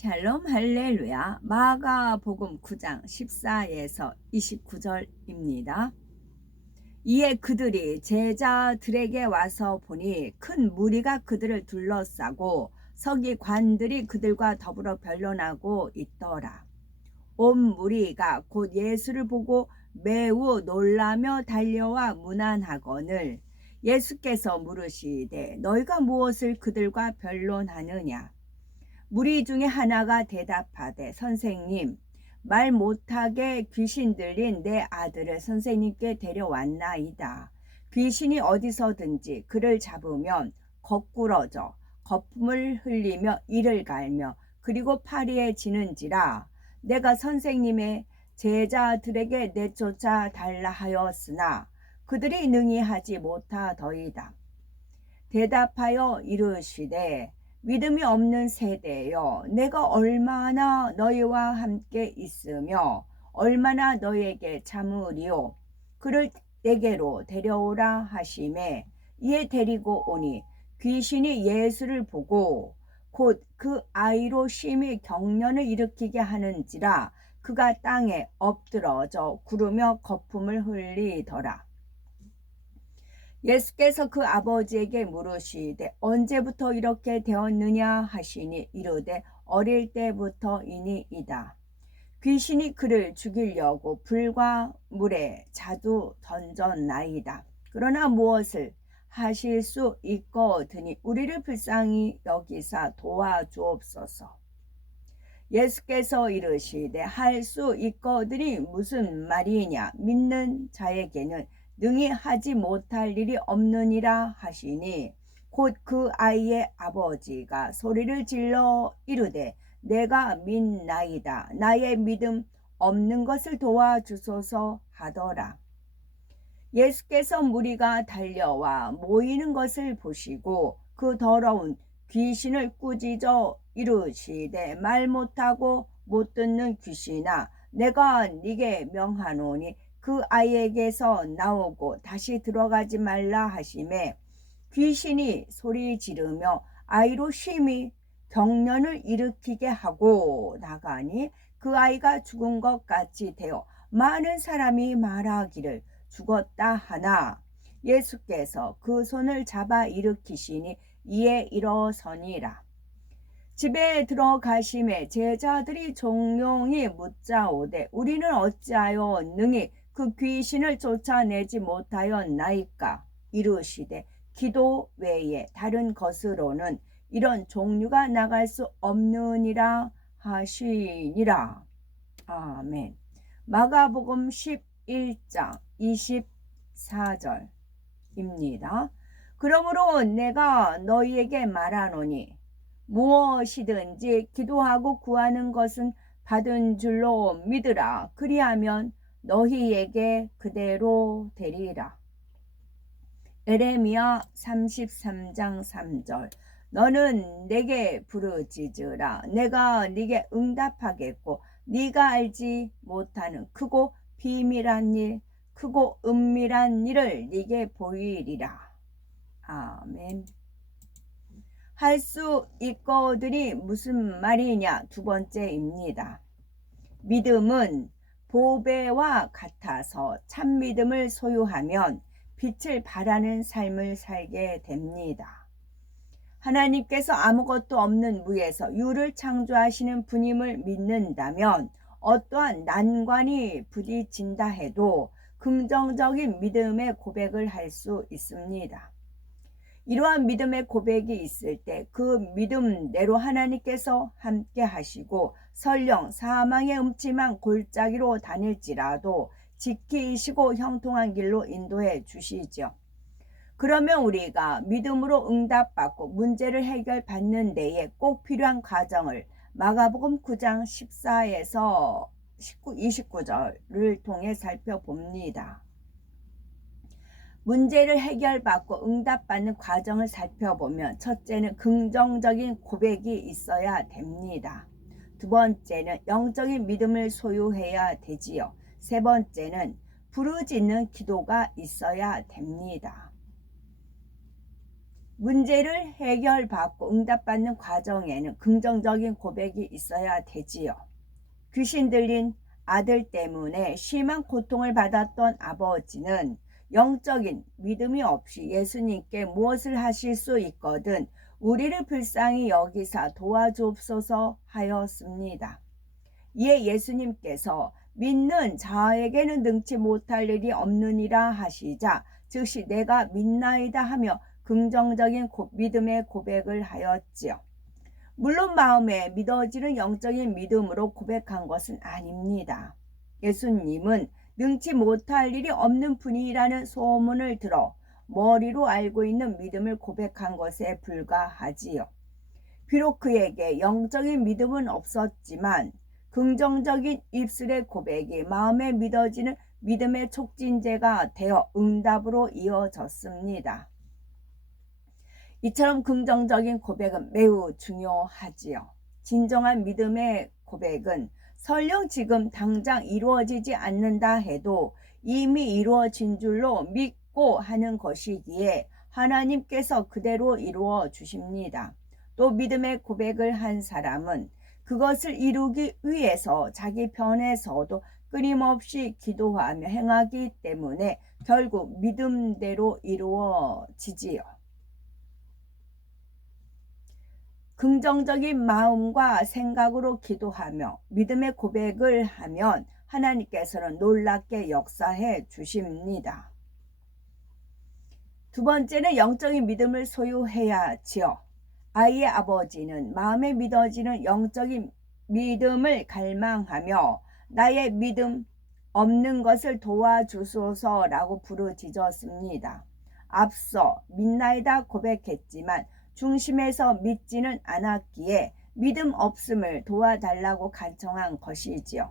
샬롬 할렐루야. 마가복음 9장 14에서 29절입니다. 이에 그들이 제자들에게 와서 보니 큰 무리가 그들을 둘러싸고 서기관들이 그들과 더불어 변론하고 있더라. 온 무리가 곧 예수를 보고 매우 놀라며 달려와 문안하거늘 예수께서 물으시되 너희가 무엇을 그들과 변론하느냐. 무리 중에 하나가 대답하되 선생님, 말 못하게 귀신 들린 내 아들을 선생님께 데려왔나이다. 귀신이 어디서든지 그를 잡으면 거꾸러져 거품을 흘리며 이를 갈며 그리고 파리에 지는지라. 내가 선생님의 제자들에게 내쫓아 달라 하였으나 그들이 능히 하지 못하더이다. 대답하여 이르시되 믿음이 없는 세대여, 내가 얼마나 너희와 함께 있으며 얼마나 너희에게 참으리요. 그를 내게로 데려오라 하시매 이에 데리고 오니 귀신이 예수를 보고 곧 그 아이로 심히 경련을 일으키게 하는지라. 그가 땅에 엎드러져 구르며 거품을 흘리더라. 예수께서 그 아버지에게 물으시되 언제부터 이렇게 되었느냐 하시니 이르되 어릴 때부터이니이다. 귀신이 그를 죽이려고 불과 물에 자주 던졌나이다. 그러나 무엇을 하실 수 있거든이 우리를 불쌍히 여기사 도와주옵소서. 예수께서 이르시되 할 수 있거든이 무슨 말이냐. 믿는 자에게는 능히 하지 못할 일이 없느니라 하시니 곧 그 아이의 아버지가 소리를 질러 이르되 내가 믿나이다. 나의 믿음 없는 것을 도와주소서 하더라. 예수께서 무리가 달려와 모이는 것을 보시고 그 더러운 귀신을 꾸짖어 이르시되 말 못하고 못 듣는 귀신아, 내가 네게 명하노니 그 아이에게서 나오고 다시 들어가지 말라 하시매 귀신이 소리 지르며 아이로 심히 경련을 일으키게 하고 나가니 그 아이가 죽은 것 같이 되어 많은 사람이 말하기를 죽었다 하나 예수께서 그 손을 잡아 일으키시니 이에 일어서니라. 집에 들어가심에 제자들이 종용이 묻자오되 우리는 어찌하여 능히 그 귀신을 쫓아내지 못하였나이까. 이르시되 기도 외에 다른 것으로는 이런 종류가 나갈 수 없느니라 하시니라. 아멘. 마가복음 11장 24절입니다. 그러므로 내가 너희에게 말하노니 무엇이든지 기도하고 구하는 것은 받은 줄로 믿으라. 그리하면 너희에게 그대로 되리라. 에레미야 33장 3절. 너는 내게 부르짖으라. 내가 네게 응답하겠고 네가 알지 못하는 크고 비밀한 일, 크고 은밀한 일을 네게 보이리라. 아멘. 할 수 있거든이 무슨 말이냐. 두 번째입니다. 믿음은 보배와 같아서 참 믿음을 소유하면 빛을 발하는 삶을 살게 됩니다. 하나님께서 아무것도 없는 무에서 유를 창조하시는 분임을 믿는다면 어떠한 난관이 부딪힌다 해도 긍정적인 믿음의 고백을 할 수 있습니다. 이러한 믿음의 고백이 있을 때 그 믿음대로 하나님께서 함께 하시고 설령 사망의 음침한 골짜기로 다닐지라도 지키시고 형통한 길로 인도해 주시죠. 그러면 우리가 믿음으로 응답받고 문제를 해결받는 데에 꼭 필요한 과정을 마가복음 9장 14에서 29절을 통해 살펴봅니다. 문제를 해결받고 응답받는 과정을 살펴보면 첫째는 긍정적인 고백이 있어야 됩니다. 두 번째는 영적인 믿음을 소유해야 되지요. 세 번째는 부르짖는 기도가 있어야 됩니다. 문제를 해결받고 응답받는 과정에는 긍정적인 고백이 있어야 되지요. 귀신 들린 아들 때문에 심한 고통을 받았던 아버지는 영적인 믿음이 없이 예수님께 무엇을 하실 수 있거든 우리를 불쌍히 여기사 도와주옵소서 하였습니다. 이에 예수님께서 믿는 자에게는 능치 못할 일이 없느니라 하시자 즉시 내가 믿나이다 하며 긍정적인 믿음의 고백을 하였지요. 물론 마음에 믿어지는 영적인 믿음으로 고백한 것은 아닙니다. 예수님은 능치 못할 일이 없는 분이라는 소문을 들어 머리로 알고 있는 믿음을 고백한 것에 불과하지요. 비록 그에게 영적인 믿음은 없었지만 긍정적인 입술의 고백이 마음에 믿어지는 믿음의 촉진제가 되어 응답으로 이어졌습니다. 이처럼 긍정적인 고백은 매우 중요하지요. 진정한 믿음의 고백은 설령 지금 당장 이루어지지 않는다 해도 이미 이루어진 줄로 믿고 하는 것이기에 하나님께서 그대로 이루어 주십니다. 또 믿음의 고백을 한 사람은 그것을 이루기 위해서 자기 편에서도 끊임없이 기도하며 행하기 때문에 결국 믿음대로 이루어지지요. 긍정적인 마음과 생각으로 기도하며 믿음의 고백을 하면 하나님께서는 놀랍게 역사해 주십니다. 두 번째는 영적인 믿음을 소유해야지요. 아이의 아버지는 마음에 믿어지는 영적인 믿음을 갈망하며 나의 믿음 없는 것을 도와주소서라고 부르짖었습니다. 앞서 믿나이다 고백했지만 중심에서 믿지는 않았기에 믿음 없음을 도와달라고 간청한 것이지요.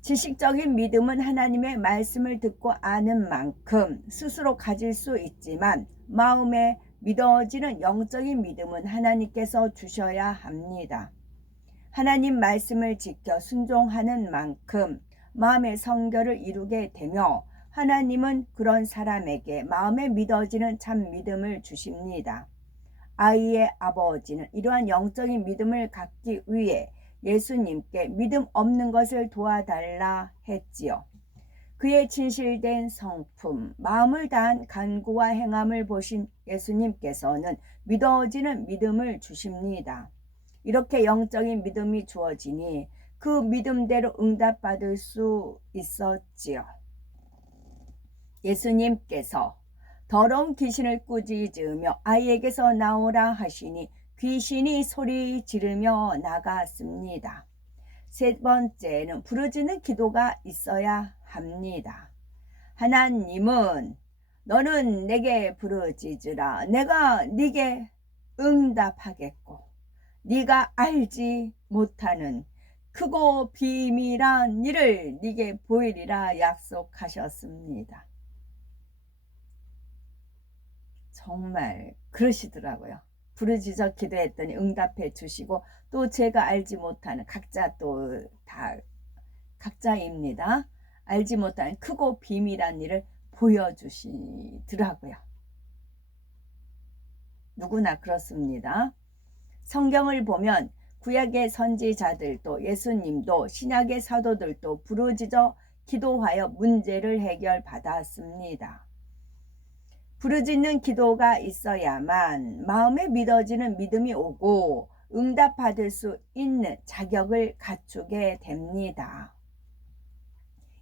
지식적인 믿음은 하나님의 말씀을 듣고 아는 만큼 스스로 가질 수 있지만 마음에 믿어지는 영적인 믿음은 하나님께서 주셔야 합니다. 하나님 말씀을 지켜 순종하는 만큼 마음의 성결을 이루게 되며 하나님은 그런 사람에게 마음에 믿어지는 참 믿음을 주십니다. 아이의 아버지는 이러한 영적인 믿음을 갖기 위해 예수님께 믿음 없는 것을 도와달라 했지요. 그의 진실된 성품, 마음을 다한 간구와 행함을 보신 예수님께서는 믿어지는 믿음을 주십니다. 이렇게 영적인 믿음이 주어지니 그 믿음대로 응답받을 수 있었지요. 예수님께서 더러운 귀신을 꾸짖으며 아이에게서 나오라 하시니 귀신이 소리 지르며 나갔습니다. 세 번째는 부르짖는 기도가 있어야 합니다. 하나님은 너는 내게 부르짖으라 내가 네게 응답하겠고 네가 알지 못하는 크고 비밀한 일을 네게 보이리라 약속하셨습니다. 정말 그러시더라고요. 부르짖어 기도했더니 응답해 주시고 또 제가 알지 못하는 각자 또 다 각자입니다. 알지 못하는 크고 비밀한 일을 보여주시더라고요. 누구나 그렇습니다. 성경을 보면 구약의 선지자들도 예수님도 신약의 사도들도 부르짖어 기도하여 문제를 해결받았습니다. 부르짖는 기도가 있어야만 마음에 믿어지는 믿음이 오고 응답받을 수 있는 자격을 갖추게 됩니다.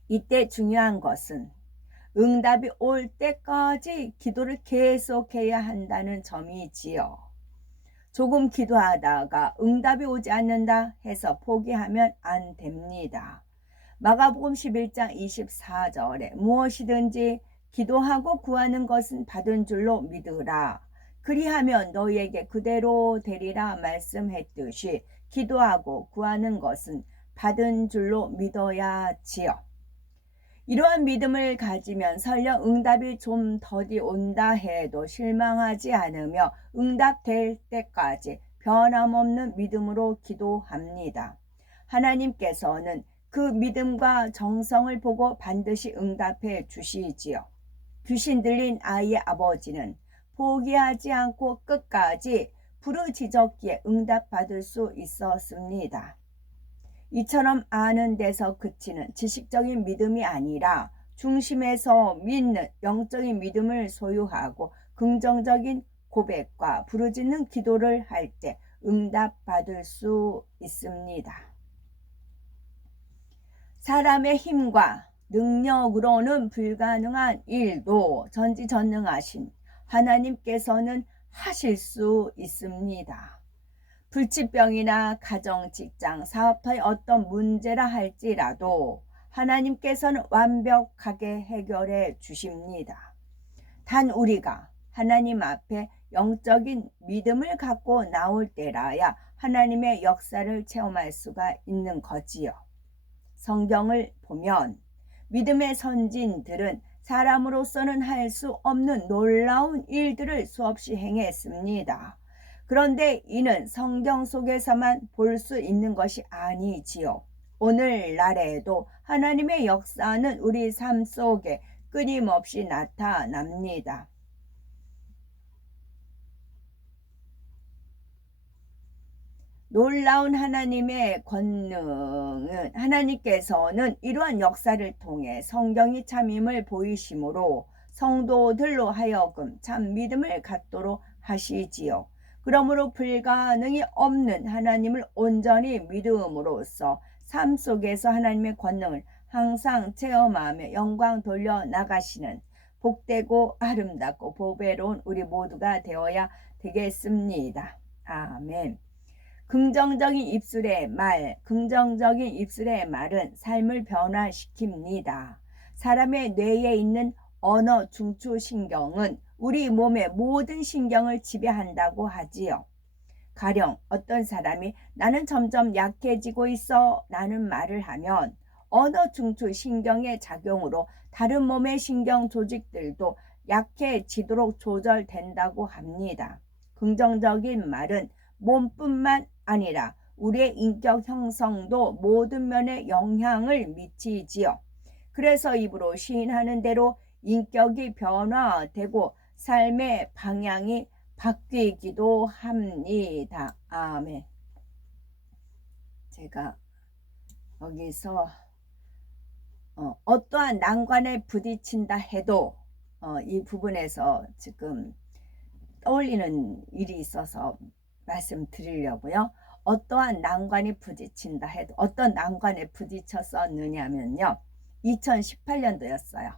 이때 중요한 것은 응답이 올 때까지 기도를 계속해야 한다는 점이지요. 조금 기도하다가 응답이 오지 않는다 해서 포기하면 안 됩니다. 마가복음 11장 24절에 무엇이든지 기도하고 구하는 것은 받은 줄로 믿으라. 그리하면 너희에게 그대로 되리라 말씀했듯이 기도하고 구하는 것은 받은 줄로 믿어야지요. 이러한 믿음을 가지면 설령 응답이 좀 더디 온다 해도 실망하지 않으며 응답될 때까지 변함없는 믿음으로 기도합니다. 하나님께서는 그 믿음과 정성을 보고 반드시 응답해 주시지요. 귀신 들린 아이의 아버지는 포기하지 않고 끝까지 부르짖었기에 응답받을 수 있었습니다. 이처럼 아는 데서 그치는 지식적인 믿음이 아니라 중심에서 믿는 영적인 믿음을 소유하고 긍정적인 고백과 부르짖는 기도를 할 때 응답받을 수 있습니다. 사람의 힘과 능력으로는 불가능한 일도 전지전능하신 하나님께서는 하실 수 있습니다. 불치병이나 가정, 직장, 사업터의 어떤 문제라 할지라도 하나님께서는 완벽하게 해결해 주십니다. 단 우리가 하나님 앞에 영적인 믿음을 갖고 나올 때라야 하나님의 역사를 체험할 수가 있는 거지요. 성경을 보면 믿음의 선진들은 사람으로서는 할 수 없는 놀라운 일들을 수없이 행했습니다. 그런데 이는 성경 속에서만 볼 수 있는 것이 아니지요. 오늘날에도 하나님의 역사는 우리 삶 속에 끊임없이 나타납니다. 놀라운 하나님의 권능은 하나님께서는 이러한 역사를 통해 성경이 참임을 보이심으로 성도들로 하여금 참 믿음을 갖도록 하시지요. 그러므로 불가능이 없는 하나님을 온전히 믿음으로써 삶 속에서 하나님의 권능을 항상 체험하며 영광 돌려 나가시는 복되고 아름답고 보배로운 우리 모두가 되어야 되겠습니다. 아멘. 긍정적인 입술의 말은 삶을 변화시킵니다. 사람의 뇌에 있는 언어 중추신경은 우리 몸의 모든 신경을 지배한다고 하지요. 가령 어떤 사람이 나는 점점 약해지고 있어 라는 말을 하면 언어 중추신경의 작용으로 다른 몸의 신경 조직들도 약해지도록 조절된다고 합니다. 긍정적인 말은 몸뿐만 아니라 우리의 인격 형성도 모든 면에 영향을 미치지요. 그래서 입으로 시인하는 대로 인격이 변화되고 삶의 방향이 바뀌기도 합니다. 아멘. 제가 여기서 어떠한 난관에 부딪힌다 해도 이 부분에서 지금 떠올리는 일이 있어서 말씀드리려고요. 어떠한 난관이 부딪힌다 해도 어떤 난관에 부딪혔었느냐면요. 2018년도였어요.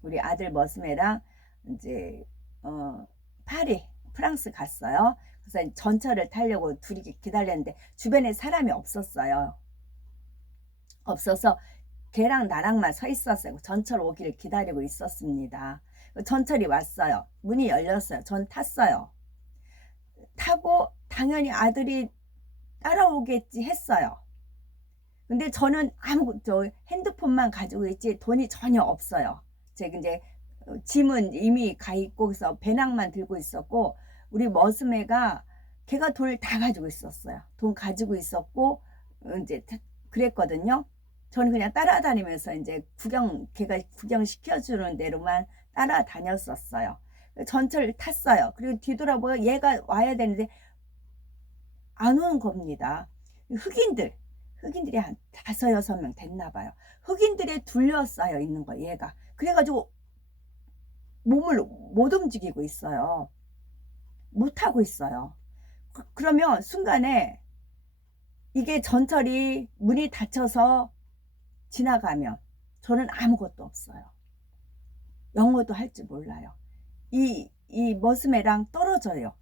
우리 아들 머스매랑 이제 파리 프랑스 갔어요. 그래서 전철을 타려고 둘이 기다렸는데 주변에 사람이 없었어요. 없어서 걔랑 나랑만 서 있었어요. 전철 오기를 기다리고 있었습니다. 전철이 왔어요. 문이 열렸어요. 전 탔어요. 타고 당연히 아들이 따라오겠지 했어요. 근데 저는 저 핸드폰만 가지고 있지 돈이 전혀 없어요. 제가 이제 짐은 이미 가 있고 그래서 배낭만 들고 있었고 우리 머스매가 걔가 돈을 다 가지고 있었어요. 돈 가지고 있었고 이제 그랬거든요. 저는 그냥 따라다니면서 이제 걔가 구경시켜주는 대로만 따라다녔었어요. 전철을 탔어요. 그리고 뒤돌아보면 얘가 와야 되는데 안 오는 겁니다. 흑인들이 한 5-6명 됐나 봐요. 흑인들에 둘러싸여 있는 거예요, 얘가. 그래가지고 몸을 못 움직이고 있어요. 못 하고 있어요. 그러면 순간에 이게 전철이 문이 닫혀서 지나가면 저는 아무것도 없어요. 영어도 할 줄 몰라요. 이 머스매랑 떨어져요.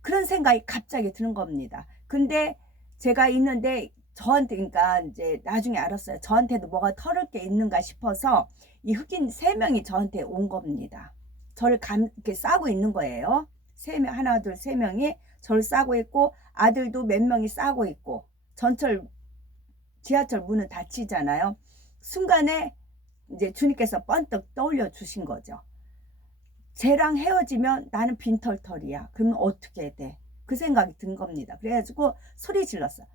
그런 생각이 갑자기 드는 겁니다. 근데 제가 있는데 저한테 그러니까 이제 나중에 알았어요. 저한테도 뭐가 털을 게 있는가 싶어서 이 흑인 3명이 저한테 온 겁니다. 저를 이렇게 싸고 있는 거예요. 3명, 하나, 둘, 3명이 저를 싸고 있고 아들도 몇 명이 싸고 있고 지하철 문은 닫히잖아요. 순간에 이제 주님께서 번뜩 떠올려 주신 거죠. 쟤랑 헤어지면 나는 빈털털이야. 그러면 어떻게 돼? 그 생각이 든 겁니다. 그래가지고 소리 질렀어요.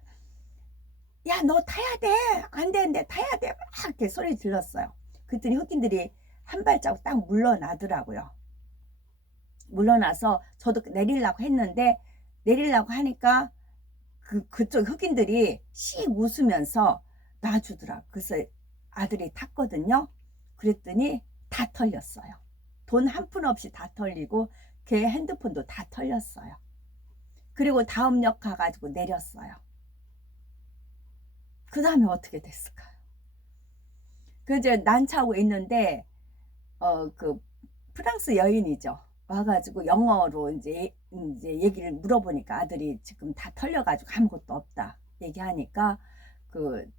야, 너 타야 돼. 안 되는데 타야 돼. 막 이렇게 소리 질렀어요. 그랬더니 흑인들이 한 발자국 딱 물러나더라고요. 물러나서 저도 내리려고 했는데 내리려고 하니까 그쪽 흑인들이 씩 웃으면서 놔주더라. 그래서 아들이 탔거든요. 그랬더니 다 털렸어요. 돈 한 푼 없이 다 털리고 걔 핸드폰도 다 털렸어요. 그리고 다음 역 가가지고 내렸어요. 그 다음에 어떻게 됐을까요? 그 이제 난차하고 있는데 그 프랑스 여인이죠. 와가지고 영어로 이제 얘기를 물어보니까 아들이 지금 다 털려가지고 아무것도 없다 얘기하니까 그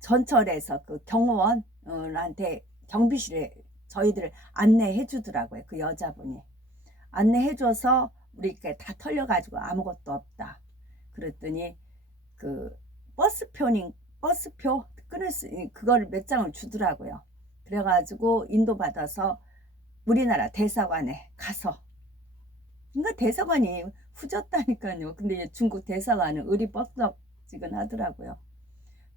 전철에서 그 경호원한테 경비실에 저희들을 안내해 주더라고요. 그 여자분이 안내해줘서 우리 이렇게 다 털려가지고 아무것도 없다. 그랬더니 그 버스표 끊을 수 그거를 몇 장을 주더라고요. 그래가지고 인도받아서 우리나라 대사관에 가서, 그러니까 대사관이 후졌다니까요. 근데 중국 대사관은 의리뻑뻑지근하더라고요.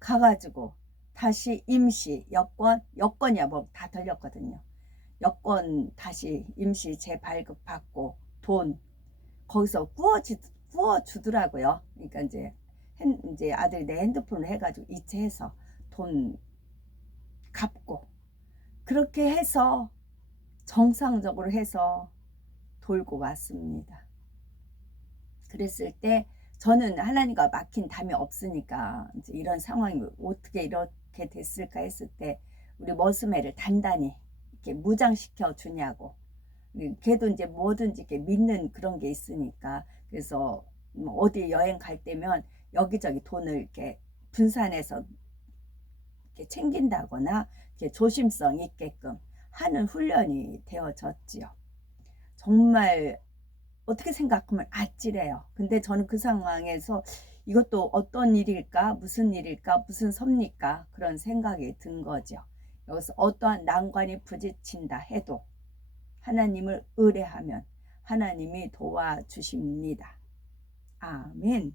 가가지고 다시 임시 여권이야 뭐 다 털렸거든요. 여권 다시 임시 재발급받고 돈 거기서 구워주더라고요. 그러니까 이제 아들이 내 핸드폰을 해가지고 이체해서 돈 갚고 그렇게 해서 정상적으로 해서 돌고 왔습니다. 그랬을 때 저는 하나님과 막힌 담이 없으니까 이제 이런 상황이 어떻게 이렇게 됐을까 했을 때 우리 머스매를 단단히 이렇게 무장시켜 주냐고. 걔도 이제 뭐든지 이렇게 믿는 그런 게 있으니까 그래서 뭐 어디 여행 갈 때면 여기저기 돈을 이렇게 분산해서 이렇게 챙긴다거나 이렇게 조심성 있게끔 하는 훈련이 되어졌지요. 정말 어떻게 생각하면 아찔해요. 근데 저는 그 상황에서 이것도 어떤 일일까, 무슨 일일까, 무슨 섭니까 그런 생각이 든 거죠. 여기서 어떠한 난관이 부딪힌다 해도 하나님을 의뢰하면 하나님이 도와주십니다. 아멘.